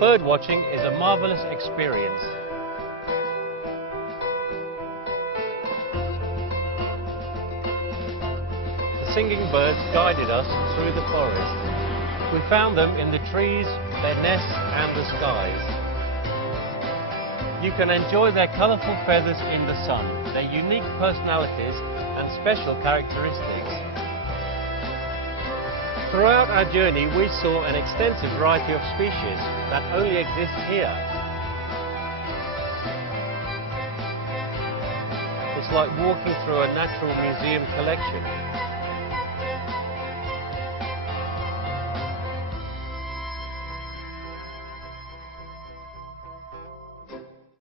Bird watching is a marvelous experience. The singing birds guided us through the forest. We found them in the trees, their nests and the skies. You can enjoy their colourful feathers in the sun, their unique personalities and special characteristics. Throughout our journey, we saw an extensive variety of species that only exist here. It's like walking through a natural museum collection.